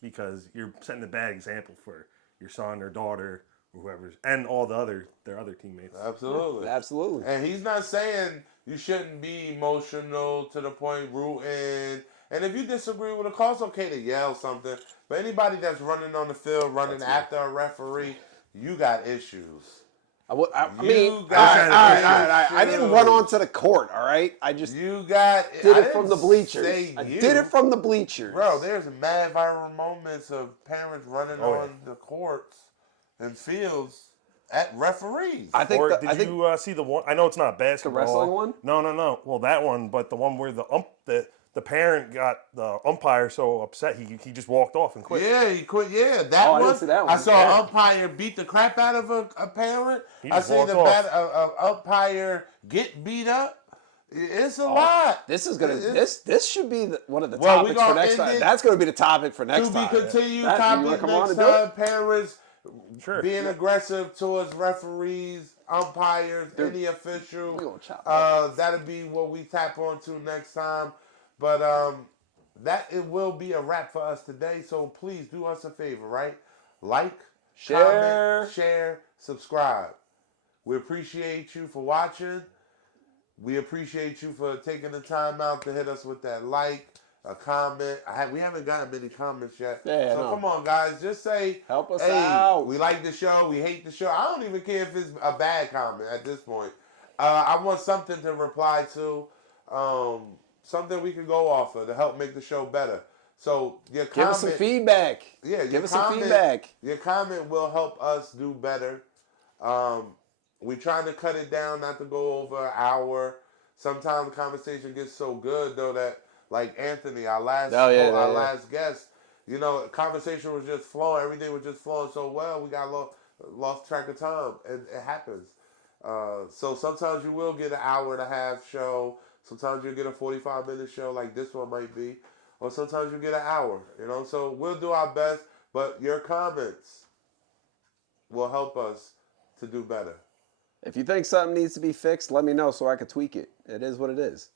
because you're setting a bad example for your son or daughter or whoever's and all their other teammates. Absolutely. Absolutely. And he's not saying you shouldn't be emotional to the point rooting. And if you disagree with a call, it's okay to yell something. But anybody that's running on the field, running after a referee, you got issues. I mean, You all got right. I didn't run issues. onto the court, all right? I just You got. did I it from the didn't bleachers. say I you. did it from the bleachers. Bro, there's mad viral moments of parents running Oh, on the courts and fields at referees. I think Or the, did I think you see the one? I know it's not basketball. wrestling one? No. Well, that one, but the one where the the parent got the umpire so upset he just walked off and quit. Yeah, he quit. Yeah, that Oh, I one. didn't see that one. I saw Yeah. an umpire beat the crap out of a parent. He I just seen walked the off. umpire get beat up. It's a lot. This is gonna. It's- This should be one of the Well, we topics for gonna next end time. it That's gonna be the topic for next to time. be continued You wanna topic come on next and do it? time. Parents Sure. being aggressive towards referees, umpires, Dude, any official. we gonna chop That'll be what we tap onto next time. But that it will be a wrap for us today. So please do us a favor, right? Like, Share. comment, share, subscribe. We appreciate you for watching. We appreciate you for taking the time out to hit us with that like, a comment. We haven't gotten many comments yet. Yeah, so no. come on, guys. Just say, Help us hey, out. we like the show. We hate the show. I don't even care if it's a bad comment at this point. I want something to reply to. Something we can go off of to help make the show better. So your comment, Give us some feedback. yeah, Give us some feedback. Your comment will help us do better. We trying to cut it down, not to go over an hour. Sometimes the conversation gets so good though that, like Anthony, our last last guest, you know, conversation was just flowing. Everything was just flowing so well. We got lost track of time, and it happens. So sometimes you will get an hour and a half show. Sometimes you'll get a 45-minute show like this one might be. Or sometimes you get an hour, you know. So we'll do our best, but your comments will help us to do better. If you think something needs to be fixed, let me know so I can tweak it. It is what it is.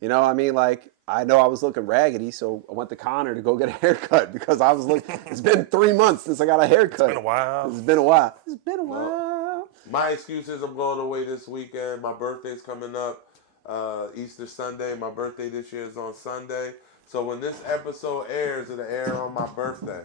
You know, I mean, like, I know I was looking raggedy, so I went to Conor to go get a haircut because I was looking. It's been 3 months since I got a haircut. It's been a while. It's been a while. It's been a while. My excuse is I'm going away this weekend. My birthday's coming up, Easter Sunday. My birthday this year is on Sunday. So when this episode airs, it'll air on my birthday.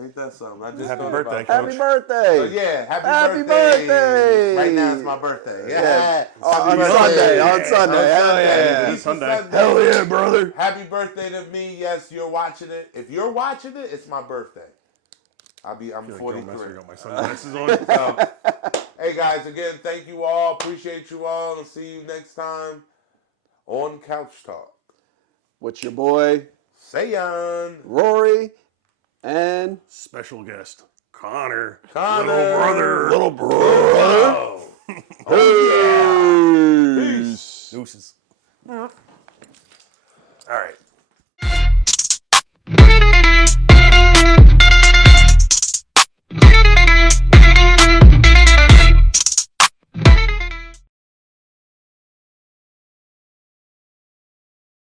Ain't that something? I just Happy thought birthday, about that. Happy birthday. So yeah, happy Happy birthday. birthday. Right now it's my birthday. Yeah. Yeah. On Happy Sunday. birthday. On Sunday. Hell yeah. Easter Sunday. Hell yeah, brother. Happy birthday to me. Yes, you're watching it. If you're watching it, it's my birthday. I'm I feel like Joe 43. Messer got my sunglasses on. So, hey guys, again, thank you all. Appreciate you all. I'll see you next time on Couch Talk. What's your boy, Sayon. Rory, and Special guest, Conor. Conor. Little brother. little brother. Oh, yeah. Peace. Deuces.